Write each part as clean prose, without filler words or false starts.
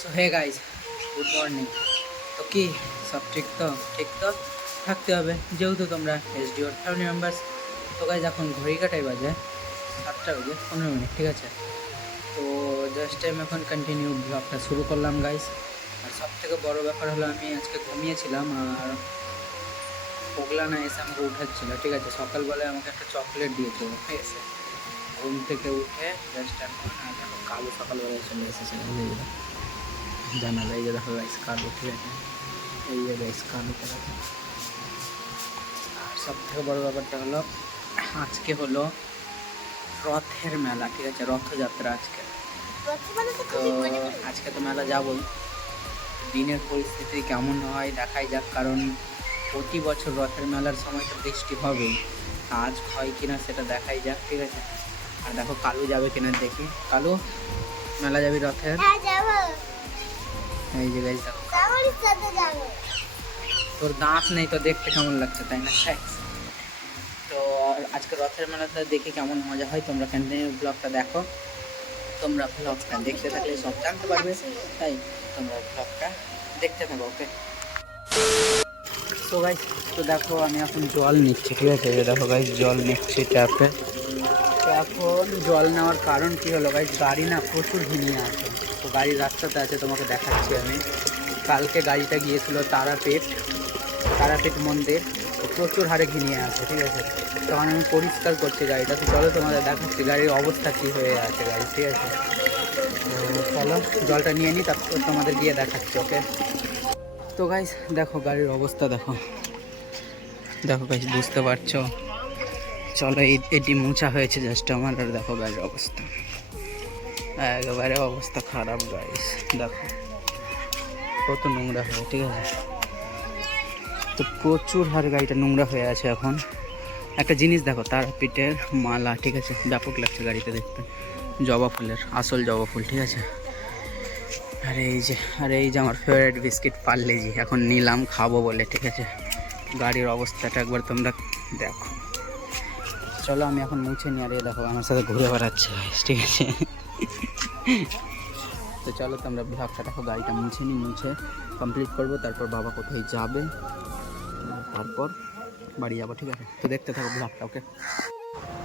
So hey guys, good morning. তো কি সব ঠিক তো থাকতে হবে, যেহেতু তোমরা এসডিওর ফ্যামিলি মেম্বার্স। তো গাইজ এখন ঘড়ি কাটাই বাজে 7টা বেজে 15 মিনিট, ঠিক আছে। তো জাস্ট আমি এখন কন্টিনিউ ব্লগটা শুরু করলাম গাইজ। আর সব থেকে বড়ো ব্যাপার হলো আমি আজকে ঘুমিয়েছিলাম আর ওগুলা না এসে আমাকে উঠাচ্ছিল, ঠিক আছে। সকালবেলায় আমাকে একটা চকলেট দিয়েছিল, ঠিক আছে। ঘুম থেকে উঠে জাস্ট এখন আর দেখো কালো সকালবেলায় চলে এসেছে জানা যায় যে দেখো গাইস কালো, ঠিক আছে। এই যে গাইস কালো করা। আর সব থেকে বড়ো ব্যাপারটা হলো আজকে হলো রথের মেলা, ঠিক আছে, রথযাত্রা আজকে। তো আজকে তো মেলা যাবই, দিনের পরিস্থিতি কেমন হয় দেখাই যাক, কারণ প্রতি বছর রথের মেলার সময় তো বৃষ্টি হবেই। আজ হয় কিনা সেটা দেখাই যাক, ঠিক আছে। আর দেখো কালু যাবে কিনা দেখি। কালু, মেলা যাবি রথের? এই যে গাইস দেখো, তোর দাঁত নেই তো দেখতে কেমন লাগছে, তাই না? তো আজকে রথের মেলাটা দেখে কেমন মজা হয় তোমরা কন্টিনিউ ব্লগটা দেখো। তোমরা ব্লগটা দেখতে থাকলে সব জানতে পারবে, তাই তোমরা ব্লগটা দেখতে থাকো, ওকে। তো গাইস, তো দেখো আমি এখন জল নিচ্ছি, ঠিক আছে। দেখো গাইস জল নিচ্ছি ট্যাপে। তো এখন জল নেওয়ার কারণ কি হলো গাইস, গাড়ি না প্রচুর ভিনিয়ে আছে। তো গাড়ির রাস্তাতে আছে, তোমাকে দেখাচ্ছি আমি। কালকে গাড়িটা গিয়েছিল তারাপীঠ মন্দির। তো প্রচুর হারে ঘিনিয়ে আছে, ঠিক আছে। তখন আমি পরিষ্কার করছি গাড়িটা। তো চলো তোমাদের দেখাচ্ছি গাড়ির অবস্থা কী হয়ে আছে গাড়ি, ঠিক আছে। তো চলো জলটা নিয়ে নিই, তারপর তোমাদের গিয়ে দেখাচ্ছি, ওকে। তো গাইস দেখো গাড়ির অবস্থা, দেখো গাইস, বুঝতে পারছো। চলো এটি মোছা হয়েছে জাস্ট আমার। আর দেখো গাড়ির অবস্থা, একেবারে অবস্থা খারাপ গাইস। দেখো কত নোংরা হয়, ঠিক আছে। তো প্রচুর হারে গাড়িটা নোংরা হয়ে আছে এখন। একটা জিনিস দেখো, তারাপীঠের মালা, ঠিক আছে, ব্যাপক লাগছে গাড়িতে দেখতে। জবা ফুলের, আসল জবা ফুল, ঠিক আছে। আর এই যে আমার ফেভারিট বিস্কিট পার্লেজি এখন নিলাম খাবো বলে, ঠিক আছে। গাড়ির অবস্থাটা একবার তোমরা দেখো। চলো আমি এখন মুছে নিয়ে, আর দেখো আমার সাথে ঘুরে বেড়াচ্ছে, ঠিক আছে। তো চলো তোমরা ব্লগটা দেখো। গাড়িটা মুছে কমপ্লিট করবো, তারপর বাবা কোথায় যাবে, তারপর বাড়ি যাবো, ঠিক আছে। তো দেখতে থাকো ব্লগটা, ওকে।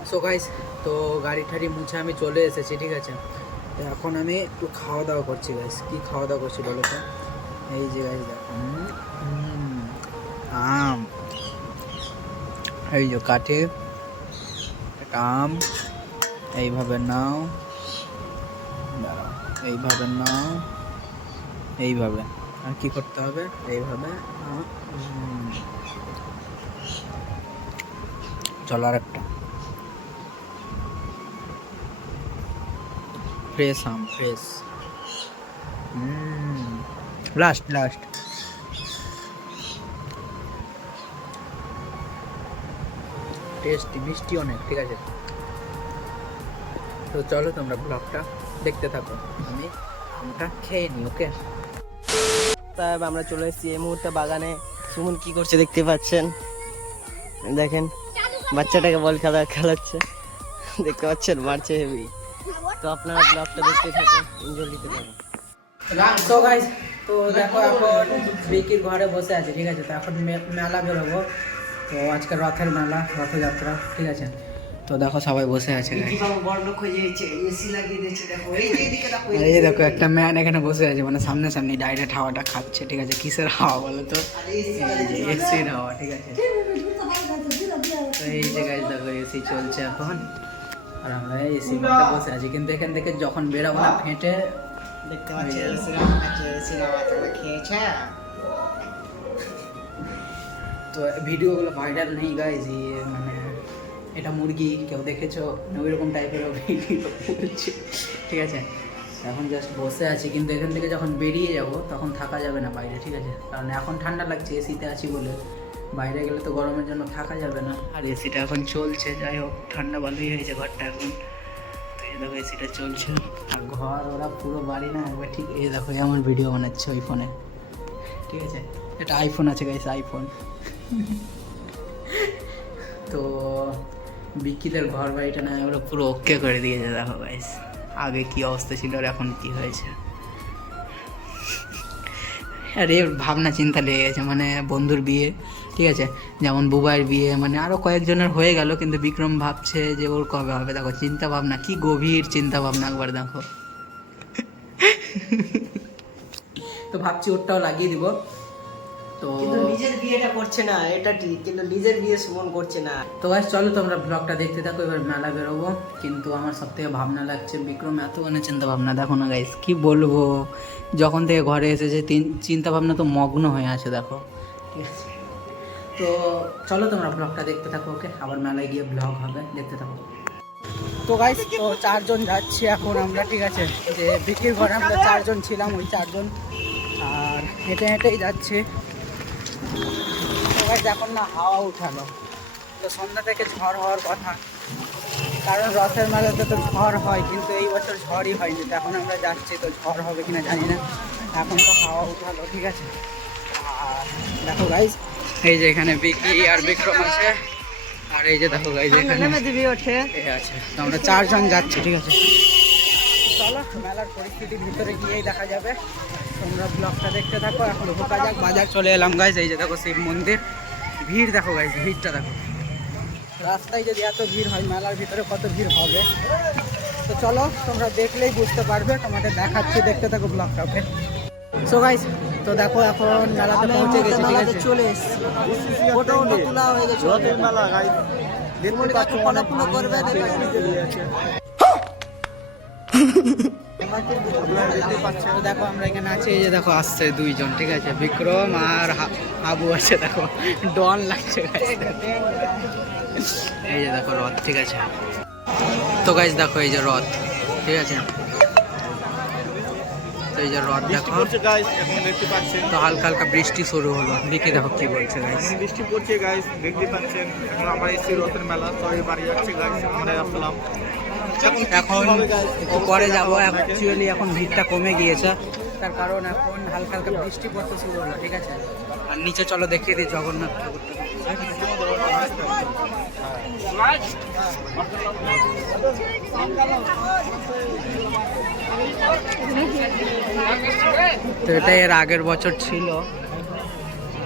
সো গাইস, তো গাড়ি ঠাড়ি মুছে আমি চলে এসেছি, ঠিক আছে। তো এখন আমি একটু খাওয়া দাওয়া করছি গাইস। কি খাওয়া দাওয়া করছি বলো তো? এই যে গাইস দেখো, আম, এই যে কাঠে আম, এইভাবে নাও, এইভাবে নাও, এইভাবে। আর কি করতে হবে? এইভাবে। চলো আর একটা ফ্রেশ আম, ফ্রেশ। লাস্ট টেস্টি, মিষ্টি অনেক, ঠিক আছে। তো চলো তোমরা ব্লগটা দেখতে থাকো, আমি আমটা খেয়ে নিই, ওকে। তাই আমরা চলে এসেছি এই মুহূর্তে বাগানে। সুমন কি করছে দেখতে পাচ্ছেন, দেখেন বাচ্চাটাকে বল খেলাচ্ছে, দেখতে পাচ্ছেন, মারছে হেভি। তো আপনারা ব্লগটা দেখতে থাকুন, এনজয় দিতে পারেন। তো গাইস, তো দেখো এখন বিকির ঘরে বসে আছে, ঠিক আছে। তো এখন মেলা বেরোবো। তো আজকে রথের মেলা, রথযাত্রা, ঠিক আছে। তো দেখো সবাই বসে আছে। এই দেখো একটা ম্যান এখানে বসে আছে, মানে সামনে ডাইরেক্ট হাওয়াটা খাচ্ছে, ঠিক আছে। কিসের হাওয়া বলো তো? এসির হাওয়া, ঠিক আছে। তো এই যে গাইস দেখো এসি চলছে এখন, আর আমরা এসির মধ্যে বসে আছি। কিন্তু এখান থেকে যখন বেরাবো না ফেটে, দেখতে পাচ্ছেন খেয়েছে। তো ভিডিওগুলো ভাইরাল নেই গাইজ, মানে এটা মুরগি কেউ দেখেছো ওইরকম টাইপের ভিডিও বলছে, ঠিক আছে। এখন জাস্ট বসে আছি, কিন্তু এখান থেকে যখন বেরিয়ে যাব তখন থাকা যাবে না বাইরে, ঠিক আছে। কারণ এখন ঠান্ডা লাগছে, এসিতে আছি বলে। বাইরে গেলে তো গরমের জন্য থাকা যাবে না। আর এসিটা এখন চলছে, যাই হোক ঠান্ডা ভালোই হয়েছে ঘরটা এখন। তো এই দেখো এসিটা চলছে, আর ঘর ওরা পুরো বাড়ি না একবার, ঠিক। এই দেখো আমার ভিডিও বানাচ্ছে ওই ফোনে, ঠিক আছে। এটা আইফোন আছে গাইস, আইফোন। তো বিকিদের ঘর বাড়িটা না ওরা পুরো ওকে করে দিয়েছে, দেখো গাইস। আগে কি অবস্থা ছিল আর এখন কি হয়েছে। আর এর ভাবনা চিন্তা লেগে গেছে, মানে বন্ধুর বিয়ে, ঠিক আছে, যেমন বুবাইয়ের বিয়ে, মানে আরও কয়েকজনের হয়ে গেল, কিন্তু বিক্রম ভাবছে যে ওর কবে হবে। দেখো চিন্তা ভাবনা, কি গভীর চিন্তা ভাবনা একবার দেখো। তো ভাবছি ওরটাও লাগিয়ে দিব। তো কিন্তু নিজের বিয়েটা করছে না, এটা ঠিক, কিন্তু নিজের বিয়ে সুমন করছে না। তো গাইস চলো তোমরা ব্লগটা দেখতে থাকো, এবার মেলা বেরোবো। কিন্তু আমার সব থেকে ভাবনা লাগছে বিক্রম এত মানে চিন্তা ভাবনা, দেখো না গাইস কি বলবো, যখন থেকে ঘরে এসেছে চিন্তা ভাবনা তো মগ্ন হয়ে আছে দেখো, ঠিক আছে। তো চলো তোমরা ব্লগটা দেখতে থাকো, ওকে, আবার মেলায় গিয়ে ব্লগ হবে, দেখতে থাকো। তো গাইস তো 4 জন যাচ্ছি এখন আমরা, ঠিক আছে, যে বিক্রির ঘরে আমরা 4 জন ছিলাম, ওই 4 জন, আর হেঁটে হেঁটেই যাচ্ছে। তো গাইস এখন না হাওয়া উঠালো, তো সন্ধ্যা থেকে ঝড় হওয়ার কথা, কারণ রথের মেলাতে তো ঝড় হয়, কিন্তু এই বছর ঝড়ই হয়নি। তো এখন আমরা যাচ্ছি, তো ঝড় হবে কিনা জানি না, এখন তো হাওয়া উঠালো, ঠিক আছে। আর দেখো গাইস, এই যে এখানে বিকি আর বিক্রম আছে, আর এই যে দেখো গাইস এখানে দিবি ওঠে এ আছে। তো আমরা 4 জন যাচ্ছি, ঠিক আছে। চলো মেলার পরিস্থিতির ভিতরে গিয়েই দেখা যাবে, তোমরা ব্লগটা দেখতে থাকো। এখন ঢোকা যাক, বাজার চলে এলাম গাইস। এই যে দেখো শিব মন্দির, ভিড় দেখো গাইস, ভিড়টা দেখো, রাস্তায় যদি এত ভিড় হয়, মেলার ভিতরে কত ভিড় হবে। তো চলো তোমরা দেখলেই বুঝতে পারবে, তোমাদের দেখাচ্ছি, দেখতে থাকো ব্লগটা, ওকে। সো গাইস তো দেখো এখন মেলাতে পৌঁছে গেছি, ঠিক আছে, চলে এসেছি, ফটো তোলা হয়ে গেছে। রথের মেলা গাইস, দেখুন কাছে ফলো করবে। তো দেখো আমরা এখানে আছি, এই যে দেখো আসছে 2 জন, ঠিক আছে, বিক্রম আর হাবু আছে, দেখো ডন লাগছে guys। এই যে দেখো রথ, ঠিক আছে। তো গাইস দেখো এই যে রথ, ঠিক আছে, তো এই যে রথ দেখো, এখন দেখতে পাচ্ছেন তো হালকা হালকা বৃষ্টি শুরু হলো, দেখে দেখো কি বলছে গাইস। বৃষ্টি পড়ছে গাইস, দেখতে পাচ্ছেন। এখন আমরা এসেছি রথের মেলা, তো বাড়ি যাচ্ছে গাইস, আমরা আসলাম। এখন একটু পরে যাবো, অ্যাকচুয়ালি এখন ভিড়টা কমে গিয়েছে, তার কারণ এখন হালকা হালকা বৃষ্টি পড়তে শুরু হলো, ঠিক আছে। আর নিচে চলো দেখিয়ে দিই জগন্নাথ ঠাকুরটা। তো এটা এর আগের বছর ছিল,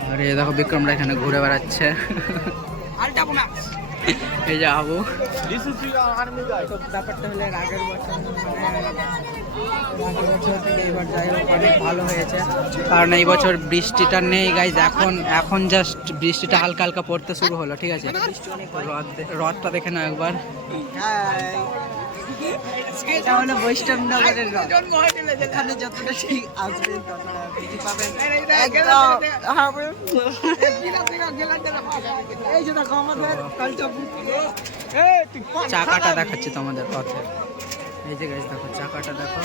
আর এই দেখো বিক্রমরা এখানে ঘুরে বেড়াচ্ছে। এই যে আবু, ব্যাপারটা হলে আগের বছর থেকে এবার যাই হোক অনেক ভালো হয়েছে, কারণ এই বছর বৃষ্টিটা নেই গাইজ। এখন জাস্ট বৃষ্টিটা হালকা হালকা পড়তে শুরু হলো, ঠিক আছে। রথটা দেখে না একবার, এটা হলো বৈষ্ণব নগরের রথ, এখানে যতটা ঠিক আসবেন ততটা বেশি পাবেন। এই যে দেখো আমাদের চাকাটা দেখাচ্ছি তোমাদের পথে, এই যে গাইজ দেখো চাকাটা দেখো,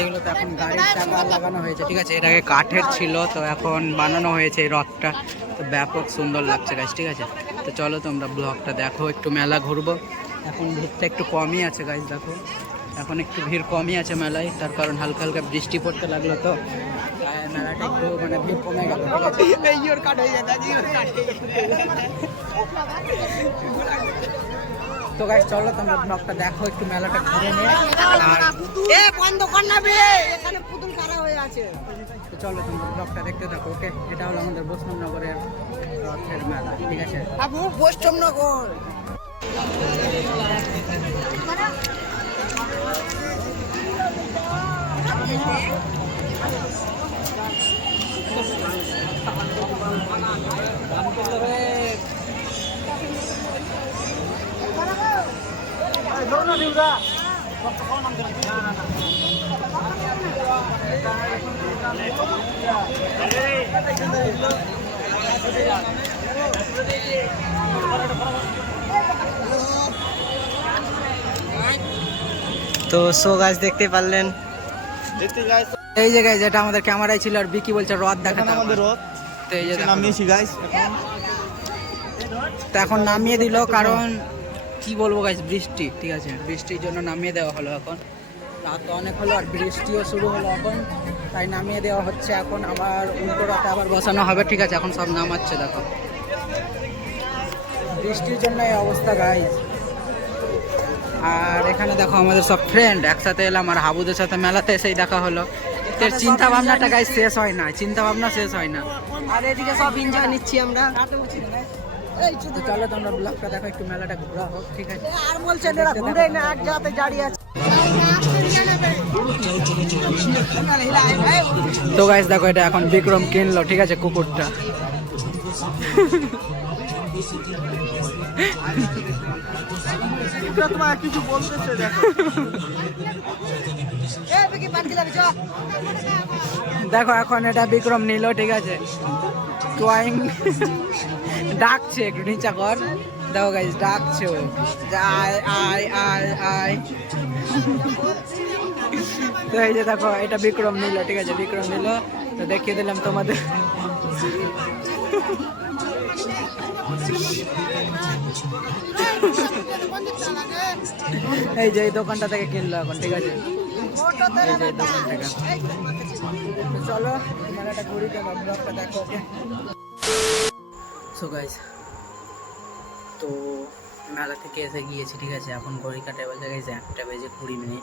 এগুলো তো এখন গাড়ির চাকা লাগানো হয়েছে, ঠিক আছে। এর আগে কাঠের ছিল, তো এখন বানানো হয়েছে এই রথটা, তো ব্যাপক সুন্দর লাগছে গাইজ, ঠিক আছে। তো চলো তোমরা ব্লগটা দেখো, একটু মেলা ঘুরবো। এখন ভিড়টা একটু কমই আছে গাইজ, দেখো এখন একটু ভিড় কমই আছে মেলায়, তার কারণ হালকা হালকা বৃষ্টি পড়তে লাগলো, তো মেলাটা একটু মানে ভিড় কমে গেল, ঠিক আছে। তো গাইস চলো তোমরা ব্লগটা দেখো, একটু মেলাটা ঘুরে নিয়ে, আর বন্ধ কর না বে, এখানে পুতুল কারা হয়ে আছে। তো চলো তোমরা ব্লগটা দেখতে থাকো, ওকে। এটা হলো আমাদের বৈষ্ণবনগরের রথের মেলা, ঠিক আছে। আপু বৈষ্ণব নগর তো সো গাছ দেখতে পারলেন, দেখতে গাইস, এই যে গাইস এটা আমাদের ক্যামেরায় ছিল, আর বিকি বলছে রথ দেখাতে এখন আমাদের রথ তো এই যে দেখো, নামিয়েছি গাইস। তো এখন নামিয়ে দিল, কারণ কি বলবো গাইস, বৃষ্টি, ঠিক আছে, বৃষ্টির জন্য নামিয়ে দেওয়া হলো। এখন রাত তো অনেক হলো, আর বৃষ্টিও শুরু হলো এখন, তাই নামিয়ে দেওয়া হচ্ছে। এখন আবার উল্টো রাতে আবার বসানো হবে, ঠিক আছে। এখন সব নামাচ্ছে, দেখো বৃষ্টির জন্য এই অবস্থা গাইস। আর এখানে দেখো আমাদের সব ফ্রেন্ড একসাথে এলাম, আর হাবুদের সাথে মেলাতে এসেই দেখা হলো। তোর চিন্তা ভাবনাটা গাইস শেষ হয় না, চিন্তা ভাবনা শেষ হয় না। আর এদিকে সব এনজয় নিচ্ছি আমরা। তো চলো তোমরা ব্লগটা দেখো, একটু মেলাটা ঘোরা হোক, ঠিক আছে? আর বলছেন এরা ঘুরে না, এক জায়গাতে দাঁড়িয়ে আছে। তো গাইস দেখো, এটা এখন বিক্রম কিনলো, ঠিক আছে, কুকুরটা। তোমার কিছু বলতেছে দেখো। দেখো এখন এটা বিক্রম নিল, ঠিক আছে, টয়িং ডাকছে, একটু নিচা কর। দেখো গাইস ডাকছে ও, আয় আয় আয় আয়। তো এই যে দেখো, এটা বিক্রম নিল, ঠিক আছে, বিক্রম নিল। তো দেখিয়ে দিলাম তোমাদের। এই যে এই দোকানটা থেকে কিনলো এখন, ঠিক আছে, এই যে এই দোকান থেকে। তো চলো মেলাটা ঘুরি, তোমার ব্লগটা দেখো। সো গাইস, তো মেলা থেকে এসে গিয়েছি, ঠিক আছে, এখন ঘড়ি কাটে বলতে গেছে 1:20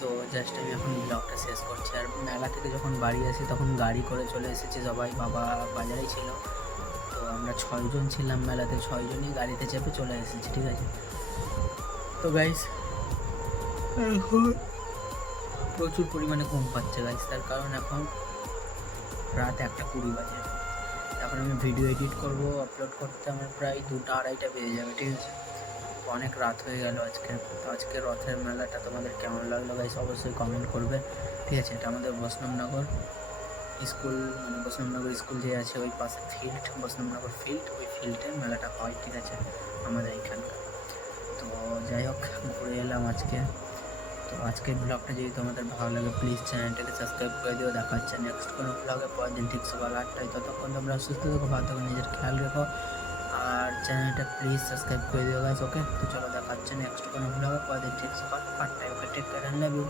তো জাস্ট আমি এখন ব্লগটা শেষ করছি। আর মেলা থেকে যখন বাড়ি আসি তখন গাড়ি করে চলে এসেছি সবাই, বাবা বাজারেই ছিল। তো আমরা 6 জন ছিলাম মেলাতে, 6 জনই গাড়িতে চেপে চলে এসেছি, ঠিক আছে। তো গাইস প্রচুর পরিমাণে ঘুম পাচ্ছে গাইস, তার কারণ এখন রাত 1:20 বাজে। এখন আমি ভিডিও এডিট করব, আপলোড করতে আমার প্রায় 2টা-2:30টা বেজে যাবে, ঠিক আছে। অনেক রাত হয়ে গেল আজকে। তো আজকে রথের মেলাটা তোমাদের কেমন লাগলো গাইস অবশ্যই কমেন্ট করবে, ঠিক আছে। এটা আমাদের বৈষ্ণবনগর স্কুল, মানে বৈষ্ণবনগর স্কুল যে আছে ওই পাশে ফিল্ড, বৈষ্ণবনগর ফিল্ড, ওই ফিল্ডের মেলাটা হয়, ঠিক আছে, আমাদের এইখানকার। তো যাই হোক, ঘুরে এলাম আজকে। তো আজকের ব্লগটা যদি তোমাদের ভালো লাগে প্লিজ চ্যানেলটাকে সাবস্ক্রাইব করে দিও। দেখা হচ্ছে নেক্সট কোনো ব্লগে পরের দিন ঠিক সকাল 8টায়। ততক্ষণ তোমরা সুস্থ থাকো, ভালো থাকো, নিজের খেয়াল রেখো, আর চ্যানেলটা প্লিজ সাবস্ক্রাইব করে দিও গাইস, ওকে। তো চলো দেখা হচ্ছে নেক্সট কোনো ব্লগে পরের দিন ঠিক সকাল 8টায়, okay. Take care and love you.